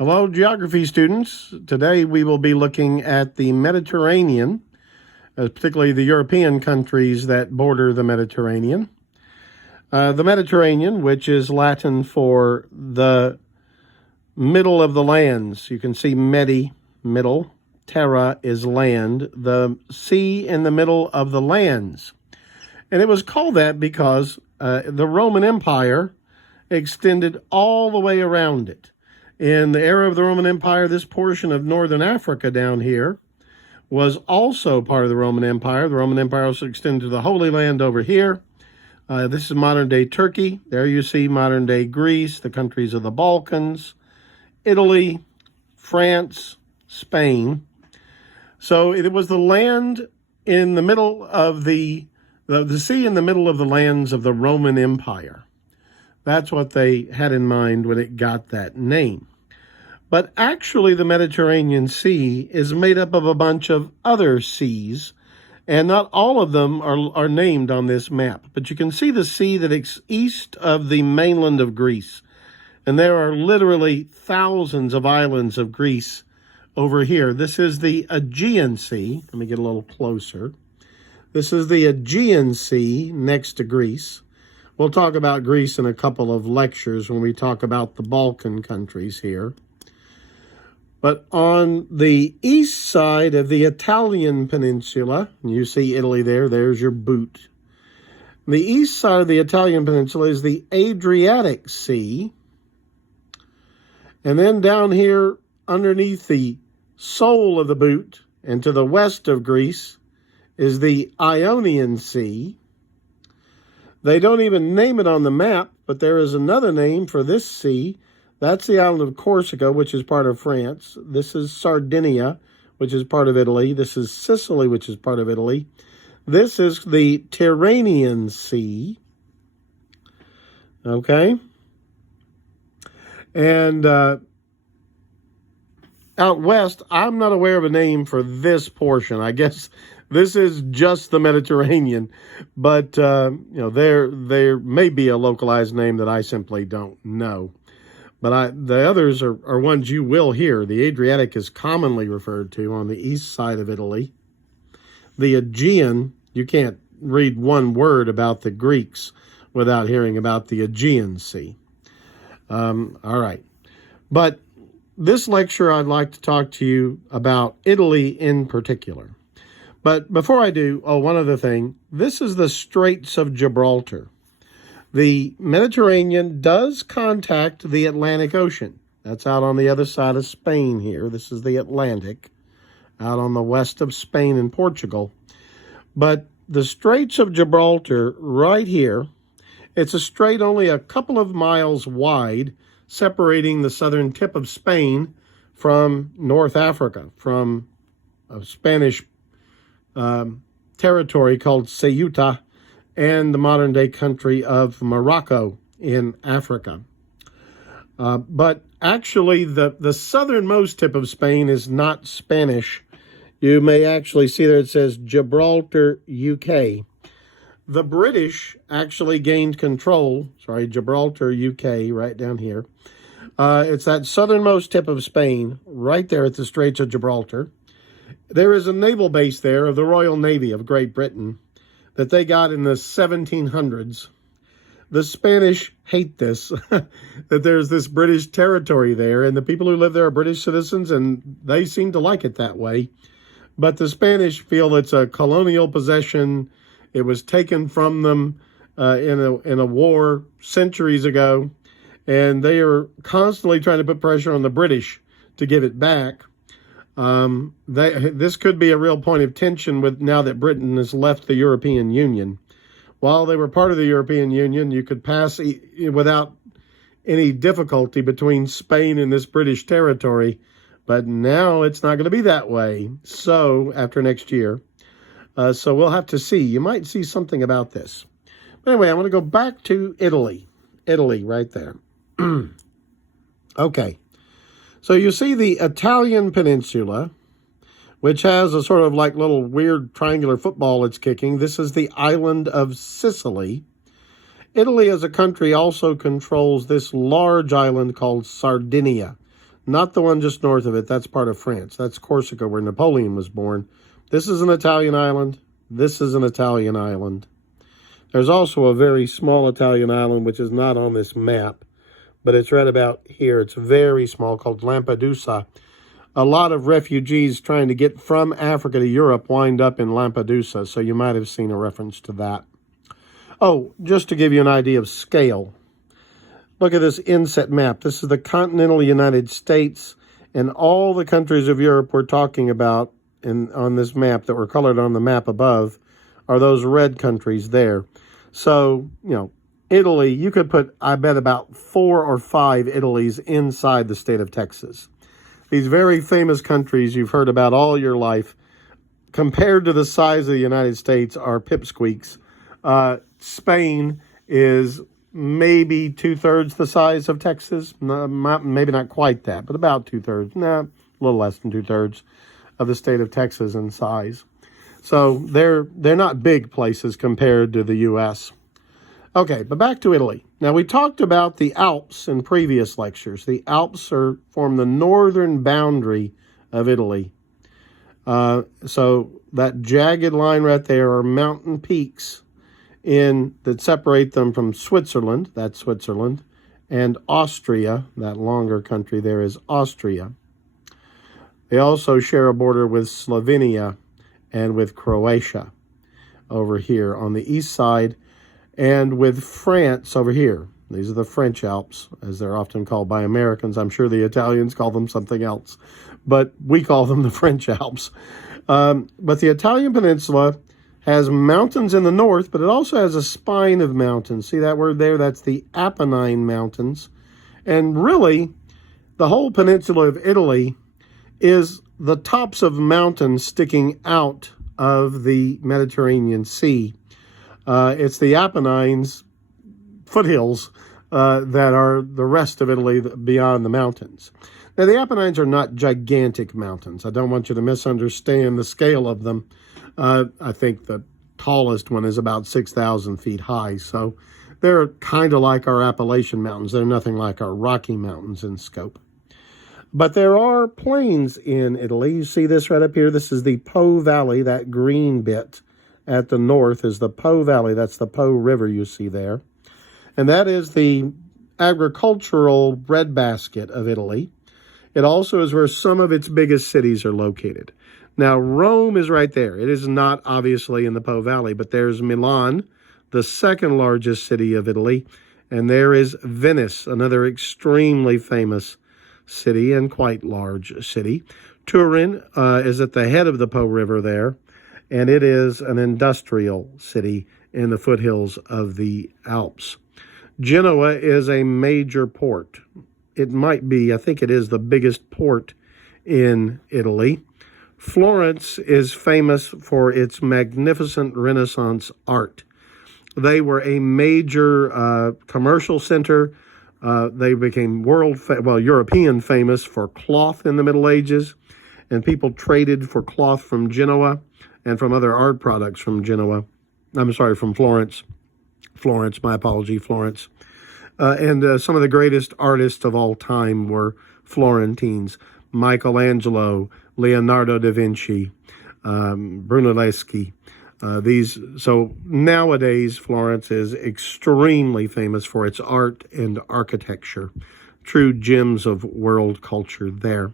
Hello, geography students. Today we will be looking at the Mediterranean, particularly the European countries that border the Mediterranean. The Mediterranean, which is Latin for the middle of the lands. You can see medi, middle. Terra is land. The sea in the middle of the lands. And it was called that because the Roman Empire extended all the way around it. In the era of the Roman Empire, this portion of northern Africa down here was also part of the Roman Empire. The Roman Empire also extended to the Holy Land over here. This is modern-day Turkey. There you see modern-day Greece, the countries of the Balkans, Italy, France, Spain. So it was the land in the middle of the sea in the middle of the lands of the Roman Empire. That's what they had in mind when it got that name. But actually, the Mediterranean Sea is made up of a bunch of other seas, and not all of them are named on this map. But you can see the sea that is east of the mainland of Greece. And there are literally thousands of islands of Greece over here. This is the Aegean Sea. Let me get a little closer. This is the Aegean Sea next to Greece. We'll talk about Greece in a couple of lectures when we talk about the Balkan countries here. But on the east side of the Italian peninsula, you see Italy there, there's your boot. The east side of the Italian peninsula is the Adriatic Sea. And then down here underneath the sole of the boot and to the west of Greece is the Ionian Sea. They don't even name it on the map, but there is another name for this sea. That's the island of Corsica, which is part of France. This is Sardinia, which is part of Italy. This is Sicily, which is part of Italy. This is the Tyrrhenian Sea. Okay? And out west, I'm not aware of a name for this portion. I guess this is just the Mediterranean, but there may be a localized name that I simply don't know. But the others are ones you will hear. The Adriatic is commonly referred to on the east side of Italy. The Aegean, you can't read one word about the Greeks without hearing about the Aegean Sea. All right. But this lecture, I'd like to talk to you about Italy in particular. But before I do, one other thing. This is the Straits of Gibraltar. The Mediterranean does contact the Atlantic Ocean. That's out on the other side of Spain here. This is the Atlantic, out on the west of Spain and Portugal. But the Straits of Gibraltar right here, it's a strait only a couple of miles wide, separating the southern tip of Spain from North Africa, from a Spanish territory called Ceuta, and the modern-day country of Morocco in Africa. But actually, the southernmost tip of Spain is not Spanish. You may actually see there it says Gibraltar, UK. The British actually gained control, Gibraltar, UK, right down here. It's that southernmost tip of Spain, right there at the Straits of Gibraltar. There is a naval base there of the Royal Navy of Great Britain that they got in the 1700s. The Spanish hate this, that there's this British territory there, and the people who live there are British citizens, and they seem to like it that way. But the Spanish feel it's a colonial possession. It was taken from them in a war centuries ago, and they are constantly trying to put pressure on the British to give it back. This could be a real point of tension with now that Britain has left the European Union. While they were part of the European Union, you could pass without any difficulty between Spain and this British territory. But now it's not going to be that way. So after next year, so we'll have to see. You might see something about this. But anyway, I want to go back to Italy. Italy right there. Okay. So you see the Italian peninsula, which has a sort of like little weird triangular football it's kicking. This is the island of Sicily. Italy as a country also controls this large island called Sardinia. not the one just north of it. That's part of France. That's Corsica, where Napoleon was born. This is an Italian island. This is an Italian island. There's also a very small Italian island, which is not on this map, but it's right about here. It's very small, called Lampedusa. A lot of refugees trying to get from Africa to Europe wind up in Lampedusa, so you might have seen a reference to that. Oh, just to give you an idea of scale, look at this inset map. This is the continental United States, and all the countries of Europe we're talking about on this map that were colored on the map above are those red countries there. So, Italy, you could put, I bet, about 4 or 5 Italys inside the state of Texas. These very famous countries you've heard about all your life, compared to the size of the United States, are pipsqueaks. Spain is maybe 2/3 the size of Texas. Maybe not quite that, but about 2/3. A little less than 2/3 of the state of Texas in size. So they're not big places compared to the U.S. Okay, but back to Italy. Now, we talked about the Alps in previous lectures. The Alps form the northern boundary of Italy. So that jagged line right there are mountain peaks that separate them from Switzerland, that's Switzerland, and Austria, that longer country there is Austria. They also share a border with Slovenia and with Croatia over here on the east side, and with France over here. These are the French Alps, as they're often called by Americans. I'm sure the Italians call them something else, but we call them the French Alps. But the Italian peninsula has mountains in the north, but it also has a spine of mountains. See that word there? That's the Apennine Mountains. And really, the whole peninsula of Italy is the tops of mountains sticking out of the Mediterranean Sea. It's the Apennines foothills that are the rest of Italy beyond the mountains. Now, the Apennines are not gigantic mountains. I don't want you to misunderstand the scale of them. I think the tallest one is about 6,000 feet high. So they're kind of like our Appalachian Mountains. They're nothing like our Rocky Mountains in scope. But there are plains in Italy. You see this right up here. This is the Po Valley, that green bit at the north is the Po Valley. That's the Po River you see there. And that is the agricultural breadbasket of Italy. It also is where some of its biggest cities are located. Now, Rome is right there. It is not obviously in the Po Valley, but there's Milan, the second largest city of Italy. And there is Venice, another extremely famous city and quite large city. Turin is at the head of the Po River there, and it is an industrial city in the foothills of the Alps. Genoa is a major port. It might be, I think it is the biggest port in Italy. Florence is famous for its magnificent Renaissance art. They were a major commercial center. They became European famous for cloth in the Middle Ages, and people traded for cloth from Genoa and from other art products from from Florence. Florence. And some of the greatest artists of all time were Florentines: Michelangelo, Leonardo da Vinci, Brunelleschi. So nowadays, Florence is extremely famous for its art and architecture, true gems of world culture there.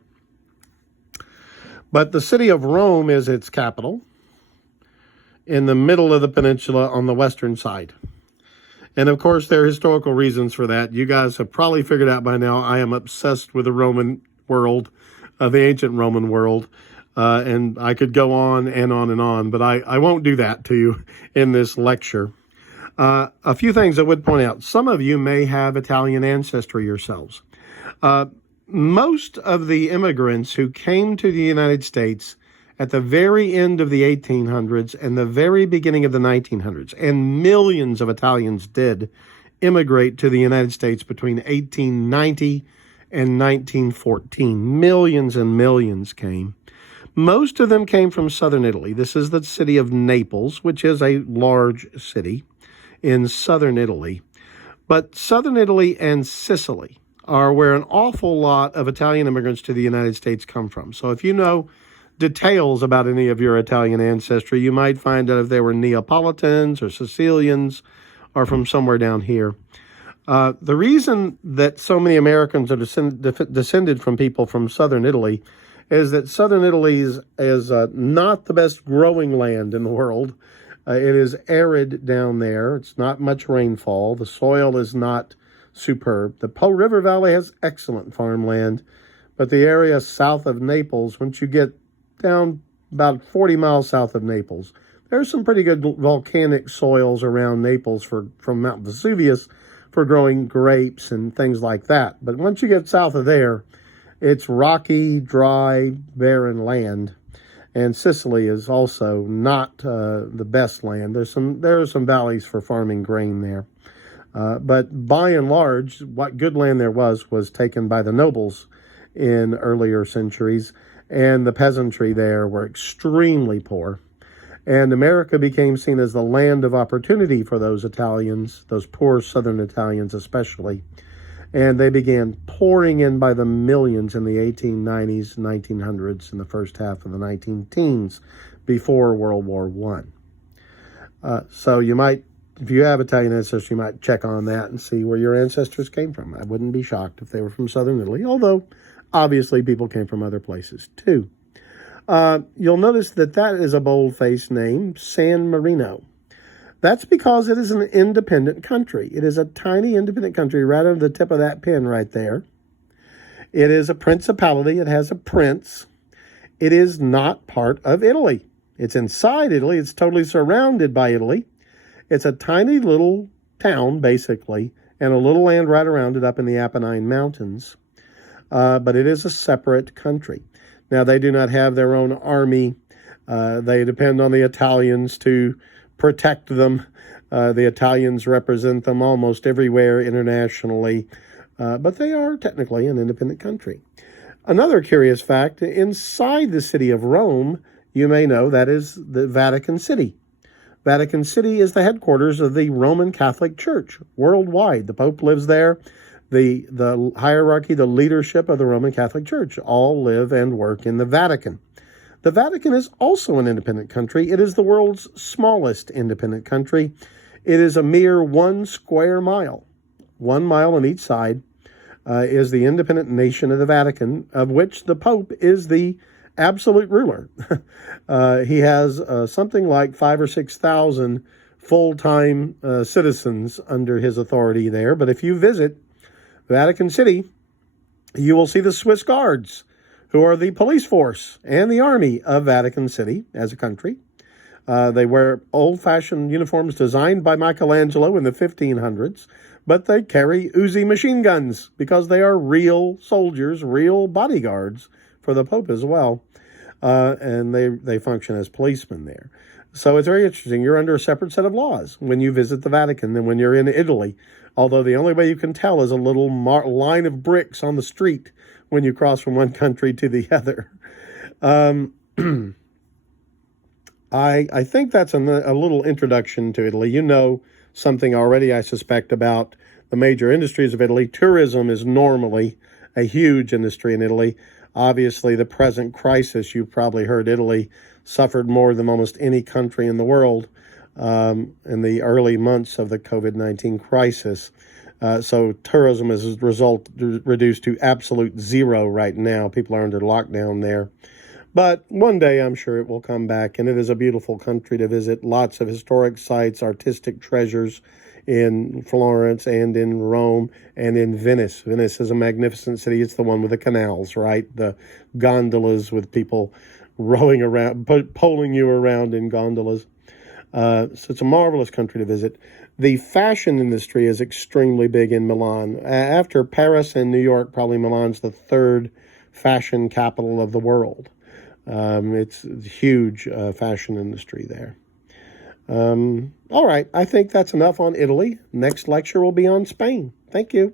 But the city of Rome is its capital, in the middle of the peninsula on the western side. And of course, there are historical reasons for that. You guys have probably figured out by now I am obsessed with the Roman world, the ancient Roman world. And I could go on and on and on, but I won't do that to you in this lecture. A few things I would point out. Some of you may have Italian ancestry yourselves. Most of the immigrants who came to the United States at the very end of the 1800s and the very beginning of the 1900s, and millions of Italians did immigrate to the United States between 1890 and 1914. Millions and millions came. Most of them came from southern Italy. This is the city of Naples, which is a large city in southern Italy. But southern Italy and Sicily are where an awful lot of Italian immigrants to the United States come from. So if you know details about any of your Italian ancestry, you might find out if they were Neapolitans or Sicilians or from somewhere down here. The reason that so many Americans are descended from people from southern Italy is that southern Italy is not the best growing land in the world. It is arid down there. It's not much rainfall. The soil is not superb. The Po River Valley has excellent farmland, but the area south of Naples, once you get down about 40 miles south of Naples, there's some pretty good volcanic soils around Naples from Mount Vesuvius for growing grapes and things like that. But once you get south of there, it's rocky, dry, barren land. And Sicily is also not the best land. There are some valleys for farming grain there. But by and large, what good land there was taken by the nobles in earlier centuries, and the peasantry there were extremely poor. And America became seen as the land of opportunity for those Italians, those poor southern Italians especially. And they began pouring in by the millions in the 1890s, 1900s, and the first half of the 19-teens before World War I. So you might, if you have Italian ancestry, you might check on that and see where your ancestors came from. I wouldn't be shocked if they were from southern Italy, although obviously people came from other places too. You'll notice that is a bold-faced name, San Marino. That's because it is an independent country. It is a tiny independent country right under the tip of that pin right there. It is a principality. It has a prince. It is not part of Italy. It's inside Italy. It's totally surrounded by Italy. It's a tiny little town, basically, and a little land right around it up in the Apennine Mountains. But it is a separate country. Now, they do not have their own army. They depend on the Italians to protect them. The Italians represent them almost everywhere internationally, but they are technically an independent country. Another curious fact, inside the city of Rome, you may know that is the Vatican City. Vatican City is the headquarters of the Roman Catholic Church worldwide. The Pope lives there. The hierarchy, the leadership of the Roman Catholic Church all live and work in the Vatican. The Vatican is also an independent country. It is the world's smallest independent country. It is a mere 1 square mile. 1 mile on each side is the independent nation of the Vatican, of which the Pope is the absolute ruler. He has something like 5,000 or 6,000 full-time citizens under his authority there. But if you visit Vatican City, you will see the Swiss Guards, who are the police force and the army of Vatican City as a country. They wear old-fashioned uniforms designed by Michelangelo in the 1500s, but they carry Uzi machine guns because they are real soldiers, real bodyguards for the Pope as well, and they function as policemen there. So it's very interesting. You're under a separate set of laws when you visit the Vatican than when you're in Italy, although the only way you can tell is a little line of bricks on the street when you cross from one country to the other. I think that's a little introduction to Italy. You know something already, I suspect, about the major industries of Italy. Tourism is normally a huge industry in Italy. Obviously, the present crisis, you've probably heard Italy suffered more than almost any country in the world in the early months of the COVID-19 crisis. So tourism is as a result reduced to absolute zero right now. People are under lockdown there. But one day I'm sure it will come back, and it is a beautiful country to visit. Lots of historic sites, artistic treasures in Florence and in Rome and in Venice. Venice is a magnificent city. It's the one with the canals, right? The gondolas with people rowing around, pulling you around in gondolas. So it's a marvelous country to visit. The fashion industry is extremely big in Milan. After Paris and New York, probably Milan's the third fashion capital of the world. It's a huge fashion industry there. All right, I think that's enough on Italy. Next lecture will be on Spain. Thank you.